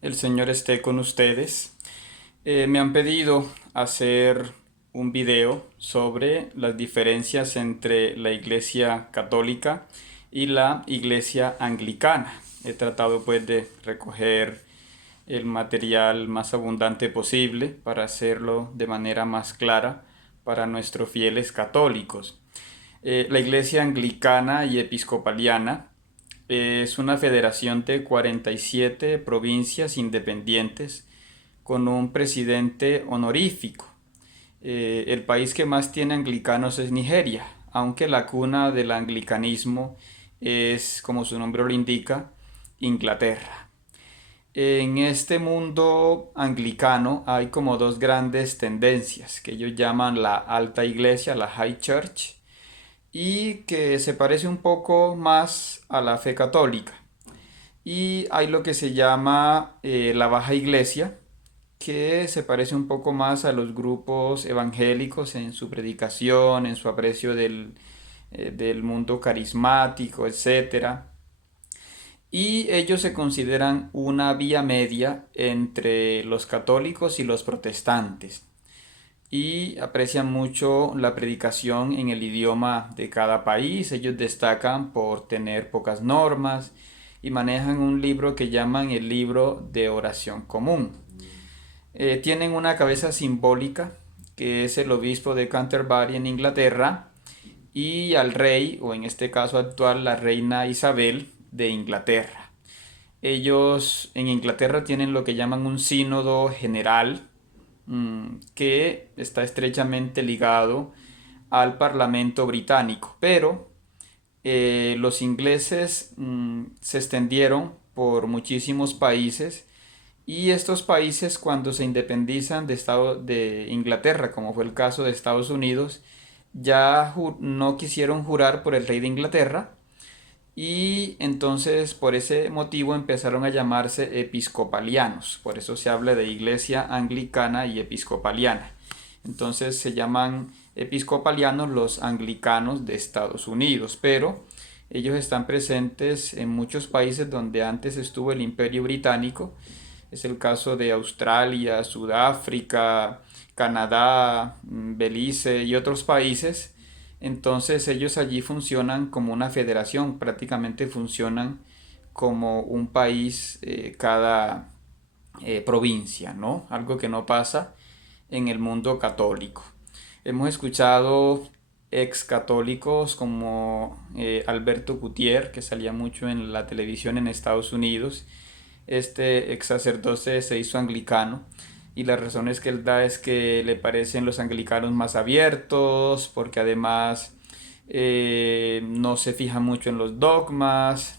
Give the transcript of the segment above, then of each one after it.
El Señor esté con ustedes. Me han pedido hacer un video sobre las diferencias entre la Iglesia Católica y la Iglesia Anglicana. He tratado pues de recoger el material más abundante posible para hacerlo de manera más clara para nuestros fieles católicos. La Iglesia Anglicana y Episcopaliana es una federación de 47 provincias independientes con un presidente honorífico. El país que más tiene anglicanos es Nigeria, aunque la cuna del anglicanismo es, como su nombre lo indica, Inglaterra. En este mundo anglicano hay como dos grandes tendencias que ellos llaman la alta iglesia, la high church, y que se parece un poco más a la fe católica. Y hay lo que se llama la baja iglesia, que se parece un poco más a los grupos evangélicos en su predicación, en su aprecio del mundo carismático, etcétera. Y ellos se consideran una vía media entre los católicos y los protestantes y aprecian mucho la predicación en el idioma de cada país. Ellos destacan por tener pocas normas y manejan un libro que llaman el libro de oración común. Tienen una cabeza simbólica que es el obispo de Canterbury en Inglaterra y al rey, o en este caso actual, la reina Isabel de Inglaterra. Ellos en Inglaterra tienen lo que llaman un sínodo general, que está estrechamente ligado al Parlamento británico, pero los ingleses se extendieron por muchísimos países y estos países cuando se independizan de Inglaterra, como fue el caso de Estados Unidos, ya no quisieron jurar por el rey de Inglaterra y entonces por ese motivo empezaron a llamarse episcopalianos. Por eso se habla de iglesia anglicana y episcopaliana. Entonces se llaman episcopalianos los anglicanos de Estados Unidos, pero ellos están presentes en muchos países donde antes estuvo el Imperio Británico. Es el caso de Australia, Sudáfrica, Canadá, Belice y otros países. Entonces ellos allí funcionan como una federación, prácticamente funcionan como un país cada provincia, ¿no? Algo que no pasa en el mundo católico. Hemos escuchado ex católicos como Alberto Gutiérrez, que salía mucho en la televisión en Estados Unidos. Este ex sacerdote se hizo anglicano y las razones que él da es que le parecen los anglicanos más abiertos, porque además no se fija mucho en los dogmas,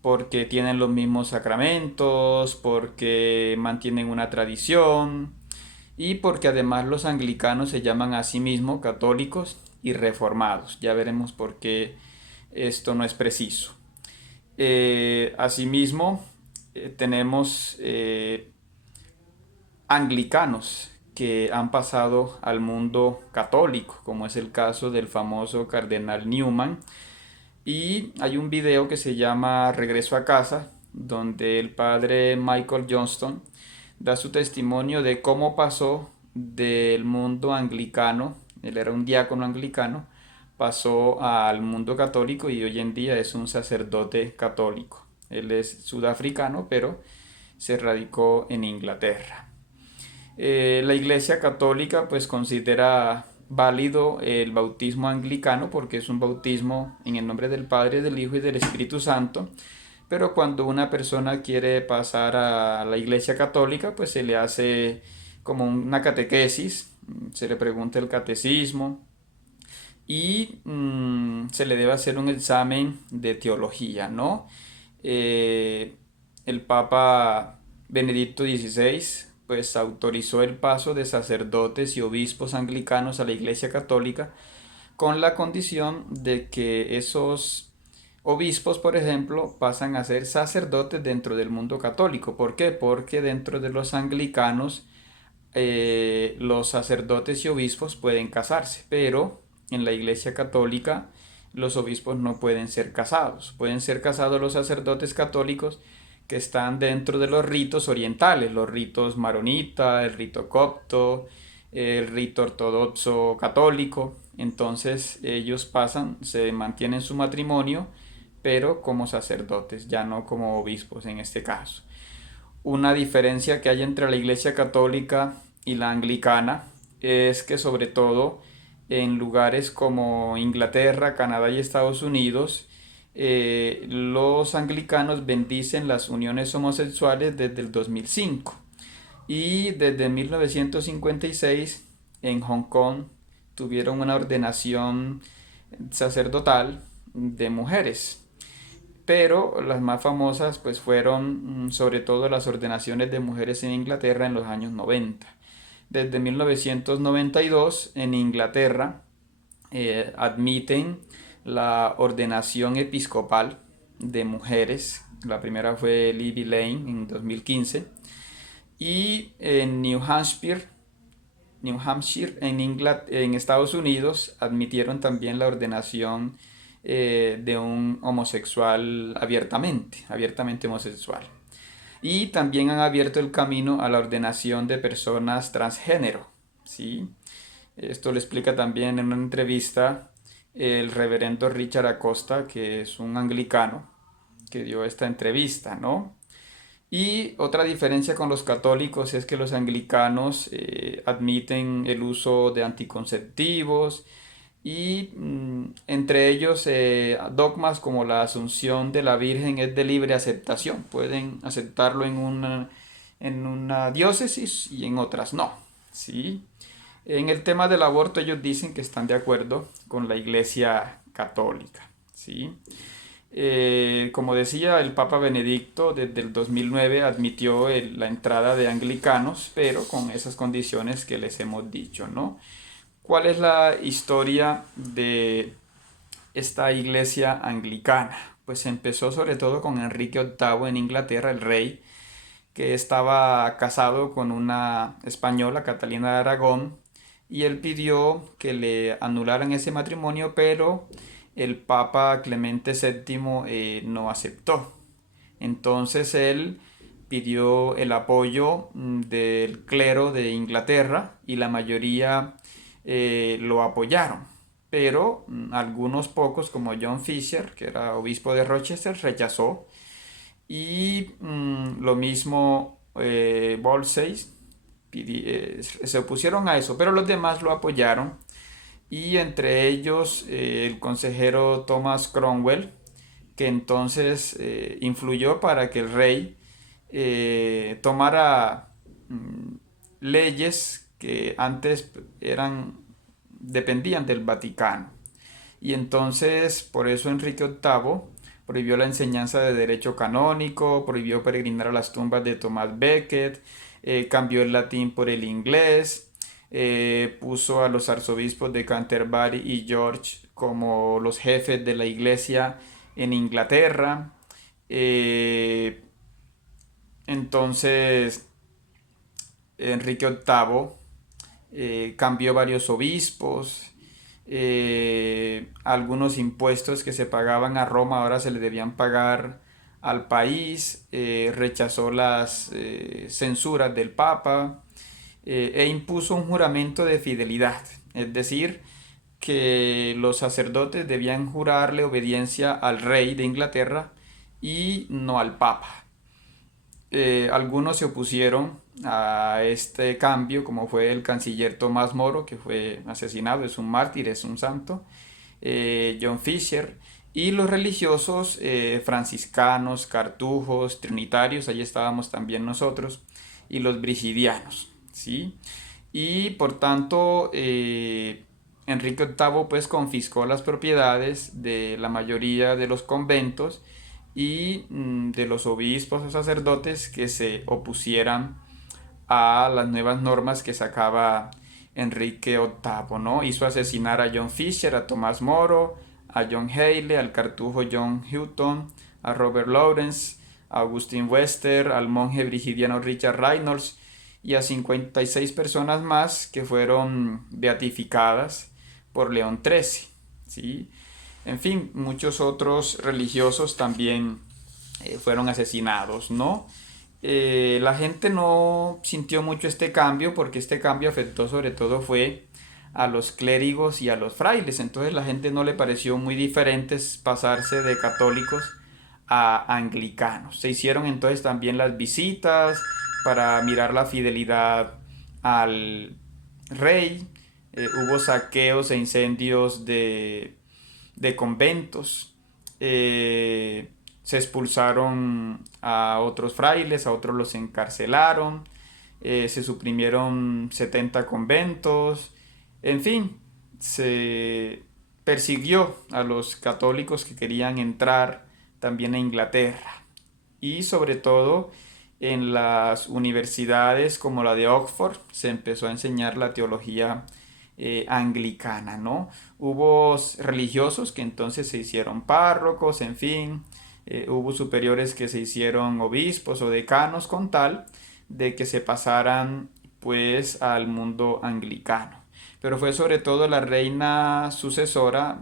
porque tienen los mismos sacramentos, porque mantienen una tradición y porque además los anglicanos se llaman a sí mismos católicos y reformados. Ya veremos por qué esto no es preciso. Asimismo, tenemos anglicanos que han pasado al mundo católico, como es el caso del famoso cardenal Newman. Y hay un video que se llama Regreso a casa, donde el padre Michael Johnston da su testimonio de cómo pasó del mundo anglicano, él era un diácono anglicano, pasó al mundo católico y hoy en día es un sacerdote católico. Él es sudafricano, pero se radicó en Inglaterra. La Iglesia Católica pues considera válido el bautismo anglicano porque es un bautismo en el nombre del Padre, del Hijo y del Espíritu Santo, pero cuando una persona quiere pasar a la Iglesia Católica pues se le hace como una catequesis, se le pregunta el catecismo y se le debe hacer un examen de teología, ¿no? El Papa Benedicto XVI pues autorizó el paso de sacerdotes y obispos anglicanos a la Iglesia Católica con la condición de que esos obispos, por ejemplo, pasan a ser sacerdotes dentro del mundo católico. ¿Por qué? Porque dentro de los anglicanos los sacerdotes y obispos pueden casarse, pero en la Iglesia Católica los obispos no pueden ser casados. Pueden ser casados los sacerdotes católicos que están dentro de los ritos orientales, los ritos maronita, el rito copto, el rito ortodoxo católico. Entonces ellos pasan, se mantienen su matrimonio, pero como sacerdotes, ya no como obispos en este caso. Una diferencia que hay entre la Iglesia Católica y la Anglicana es que sobre todo en lugares como Inglaterra, Canadá y Estados Unidos, los anglicanos bendicen las uniones homosexuales desde el 2005 y desde 1956 en Hong Kong tuvieron una ordenación sacerdotal de mujeres, pero las más famosas pues fueron sobre todo las ordenaciones de mujeres en Inglaterra en los años 90. Desde 1992 en Inglaterra admiten la ordenación episcopal de mujeres. La primera fue Libby Lane en 2015. Y en New Hampshire en Estados Unidos admitieron también la ordenación de un homosexual abiertamente homosexual. Y también han abierto el camino a la ordenación de personas transgénero, ¿sí? Esto lo explica también en una entrevista el reverendo Richard Acosta, que es un anglicano que dio esta entrevista, ¿no? Y otra diferencia con los católicos es que los anglicanos admiten el uso de anticonceptivos y entre ellos dogmas como la asunción de la Virgen es de libre aceptación. Pueden aceptarlo en una diócesis y en otras no. ¿Sí? En el tema del aborto ellos dicen que están de acuerdo con la Iglesia Católica. ¿Sí? Como decía, el Papa Benedicto desde el 2009 admitió la entrada de anglicanos, pero con esas condiciones que les hemos dicho, ¿no? ¿Cuál es la historia de esta iglesia anglicana? Pues empezó sobre todo con Enrique VIII en Inglaterra, el rey, que estaba casado con una española, Catalina de Aragón, y él pidió que le anularan ese matrimonio, pero el Papa Clemente VII no aceptó. Entonces él pidió el apoyo del clero de Inglaterra y la mayoría lo apoyaron. Pero algunos pocos, como John Fisher, que era obispo de Rochester, rechazó. Y lo mismo Wolsey se opusieron a eso, pero los demás lo apoyaron. Y entre ellos el consejero Thomas Cromwell, que entonces influyó para que el rey tomara leyes que antes dependían del Vaticano. Y entonces por eso Enrique VIII prohibió la enseñanza de derecho canónico, prohibió peregrinar a las tumbas de Thomas Becket, cambió el latín por el inglés, puso a los arzobispos de Canterbury y York como los jefes de la iglesia en Inglaterra. Entonces Enrique VIII cambió varios obispos, algunos impuestos que se pagaban a Roma ahora se le debían pagar al país, rechazó las censuras del Papa e impuso un juramento de fidelidad, es decir, que los sacerdotes debían jurarle obediencia al rey de Inglaterra y no al Papa. Algunos se opusieron a este cambio, como fue el canciller Tomás Moro, que fue asesinado, es un mártir, es un santo, John Fisher, y los religiosos franciscanos, cartujos, trinitarios, ahí estábamos también nosotros, y los brigidianos, ¿sí? Y por tanto, Enrique VIII pues confiscó las propiedades de la mayoría de los conventos y de los obispos o sacerdotes que se opusieran a las nuevas normas que sacaba Enrique VIII, ¿no? Hizo asesinar a John Fisher, a Tomás Moro, a John Haley, al cartujo John Houghton, a Robert Lawrence, a Augustine Webster, al monje brigidiano Richard Reynolds y a 56 personas más que fueron beatificadas por León XIII, ¿sí? En fin, muchos otros religiosos también fueron asesinados, ¿no? La gente no sintió mucho este cambio porque este cambio afectó sobre todo fue a los clérigos y a los frailes. Entonces la gente no le pareció muy diferente pasarse de católicos a anglicanos. Se hicieron entonces también las visitas para mirar la fidelidad al rey. Hubo saqueos e incendios de conventos. Se expulsaron a otros frailes, a otros los encarcelaron. Se suprimieron 70 conventos. En fin, se persiguió a los católicos que querían entrar también a Inglaterra. Y sobre todo en las universidades como la de Oxford se empezó a enseñar la teología anglicana, ¿no? Hubo religiosos que entonces se hicieron párrocos, en fin, hubo superiores que se hicieron obispos o decanos con tal de que se pasaran pues al mundo anglicano. Pero fue sobre todo la reina sucesora,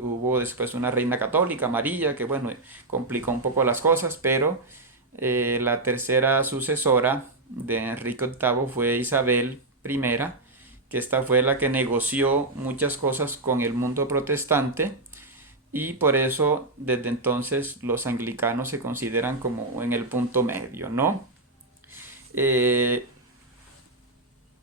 hubo después una reina católica, María, que bueno, complicó un poco las cosas, pero la tercera sucesora de Enrique VIII fue Isabel I, que esta fue la que negoció muchas cosas con el mundo protestante y por eso desde entonces los anglicanos se consideran como en el punto medio, ¿no?